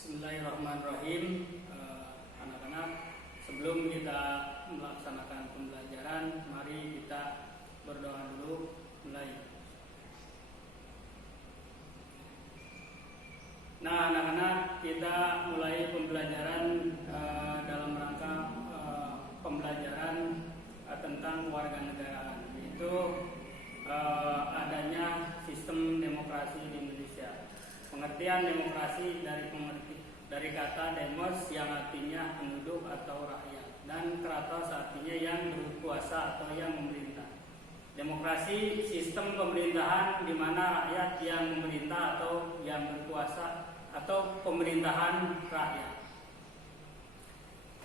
Bismillahirrahmanirrahim. Anak-anak, sebelum kita melaksanakan pembelajaran, mari kita berdoa dulu. Mulai. Nah, anak-anak, kita mulai pembelajaran dalam rangka pembelajaran tentang kewarganegaraan, yaitu adanya sistem demokrasi di Indonesia. Pengertian demokrasi dari kata demos yang artinya penduduk atau rakyat, dan kratos artinya yang berkuasa atau yang memerintah. Demokrasi sistem pemerintahan di mana rakyat yang memerintah atau yang berkuasa atau pemerintahan rakyat.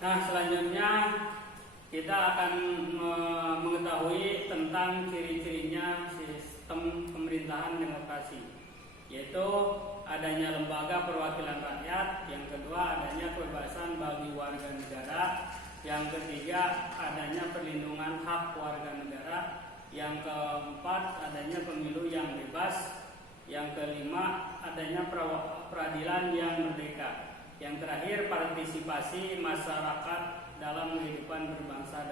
Nah, selanjutnya kita akan mengetahui tentang ciri-cirinya sistem pemerintahan demokrasi, yaitu adanya lembaga perwakilan rakyat, yang kedua adanya kebebasan bagi warga negara, yang ketiga adanya perlindungan hak warga negara, yang keempat adanya pemilu yang bebas, yang kelima adanya peradilan yang merdeka, yang terakhir partisipasi masyarakat dalam kehidupan berbangsa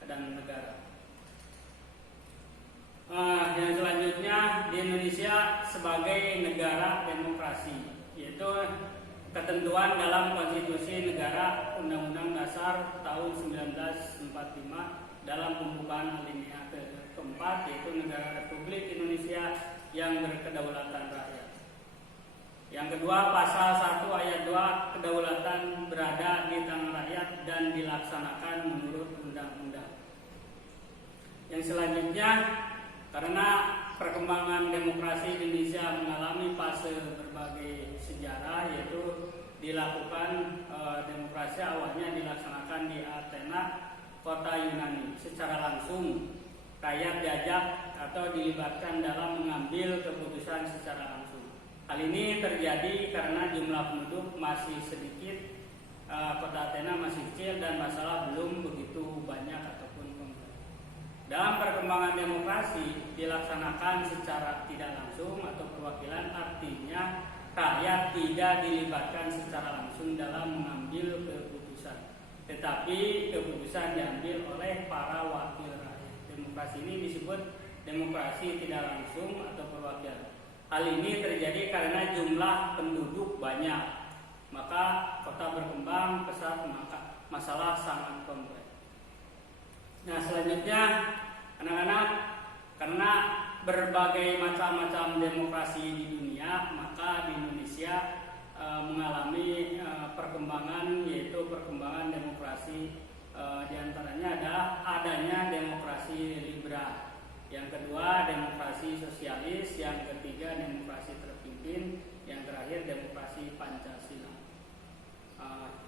dan negara. Yang selanjutnya, di Indonesia sebagai negara demokrasi, yaitu ketentuan dalam konstitusi negara Undang-Undang Dasar tahun 1945 dalam pembukaan alinea keempat, yaitu negara Republik Indonesia yang berkedaulatan rakyat. Yang kedua, pasal 1 ayat 2, kedaulatan berada di tangan rakyat dan dilaksanakan menurut undang-undang. Yang selanjutnya, karena perkembangan demokrasi Indonesia mengalami fase berbagai sejarah, yaitu dilakukan demokrasi awalnya dilaksanakan di Athena, kota Yunani. Secara langsung, rakyat diajak atau dilibatkan dalam mengambil keputusan secara langsung. Hal ini terjadi karena jumlah penduduk masih sedikit, kota Athena masih kecil, dan masalah belum begitu banyak. Dalam perkembangan demokrasi dilaksanakan secara tidak langsung atau perwakilan, artinya rakyat tidak dilibatkan secara langsung dalam mengambil keputusan, tetapi keputusan diambil oleh para wakil rakyat. Demokrasi ini disebut demokrasi tidak langsung atau perwakilan. Hal ini terjadi karena jumlah penduduk banyak, maka kota berkembang pesat, maka masalah sangat kompleks. Nah, selanjutnya anak-anak, karena berbagai macam-macam demokrasi di dunia, maka di Indonesia mengalami perkembangan, yaitu perkembangan demokrasi. Diantaranya adalah adanya demokrasi liberal, yang kedua demokrasi sosialis, yang ketiga demokrasi terpimpin, yang terakhir demokrasi Pancasila.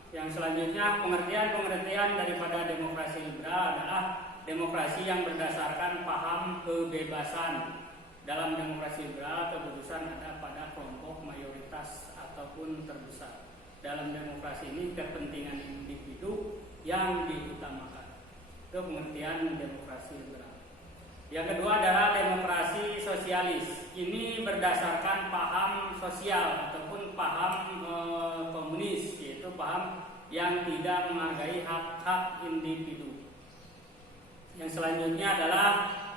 Yang selanjutnya, pengertian daripada demokrasi liberal adalah demokrasi yang berdasarkan paham kebebasan. Dalam demokrasi liberal, keputusan ada pada kelompok mayoritas ataupun terbesar. Dalam demokrasi ini, kepentingan individu yang diutamakan. Itu pengertian demokrasi liberal. Yang kedua adalah demokrasi sosialis. Ini berdasarkan paham sosial ataupun paham komunis, yaitu paham yang tidak menghargai hak-hak individu. Yang selanjutnya adalah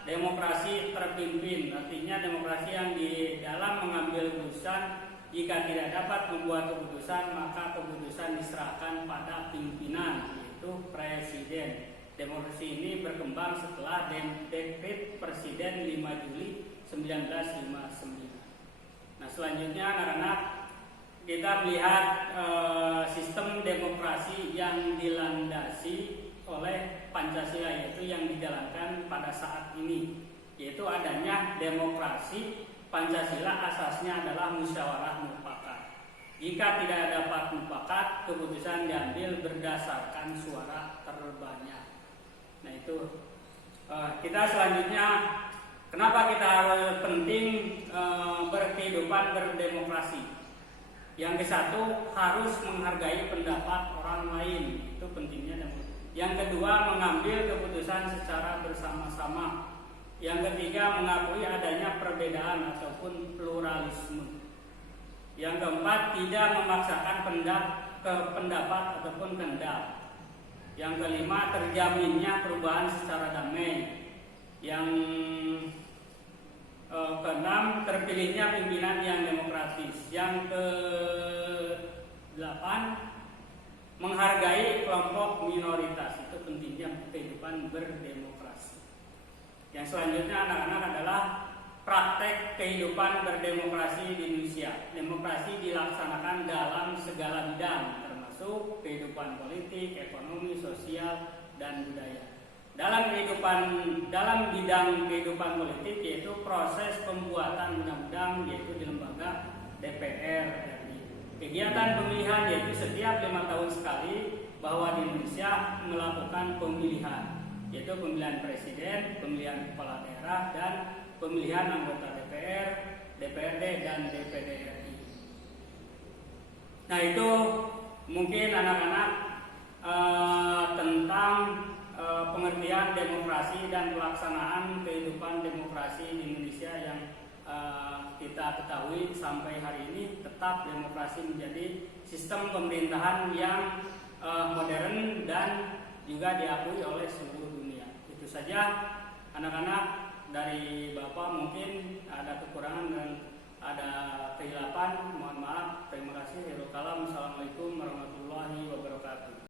demokrasi terpimpin, artinya demokrasi yang di dalam mengambil keputusan, jika tidak dapat membuat keputusan, maka keputusan diserahkan pada pimpinan, yaitu presiden. Demokrasi ini berkembang setelah dekret Presiden 5 Juli 1959. Nah, selanjutnya anak-anak, kita melihat sistem demokrasi yang dilandasi oleh Pancasila, yaitu yang dijalankan pada saat ini, yaitu adanya demokrasi. Pancasila asasnya adalah musyawarah mufakat. Jika tidak dapat mufakat, keputusan diambil berdasarkan suara terbanyak. Nah, itu kita selanjutnya, kenapa kita harus penting berkehidupan berdemokrasi? Yang ke satu, harus menghargai pendapat orang lain, itu pentingnya demokrasi. Yang kedua, mengambil keputusan secara bersama-sama. Yang ketiga, mengakui adanya perbedaan ataupun pluralisme. Yang keempat, tidak memaksakan pendapat ataupun kehendak. Yang kelima, terjaminnya perubahan secara damai. Yang keenam, terpilihnya pimpinan yang demokratis. Yang kedelapan, menghargai kelompok minoritas. Itu pentingnya kehidupan berdemokrasi. Yang selanjutnya anak-anak adalah praktek kehidupan berdemokrasi di Indonesia. Demokrasi dilaksanakan dalam segala bidang, termasuk kehidupan politik, ekonomi, sosial, dan budaya. Dalam bidang kehidupan politik, yaitu proses pembuatan undang-undang, yaitu di lembaga DPR RI. Kegiatan pemilihan yaitu setiap 5 tahun sekali, bahwa di Indonesia melakukan pemilihan, yaitu pemilihan presiden, pemilihan kepala daerah, dan pemilihan anggota DPR, DPRD, dan DPD RI. Nah, itu mungkin anak-anak tentang pengertian demokrasi dan pelaksanaan kehidupan demokrasi di Indonesia yang kita ketahui sampai hari ini tetap demokrasi menjadi sistem pemerintahan yang modern dan juga diakui oleh seluruh dunia. Itu saja anak-anak dari Bapak, mungkin ada kekurangan dan ada kehilapan, mohon maaf. Terima kasih. Assalamualaikum warahmatullahi wabarakatuh.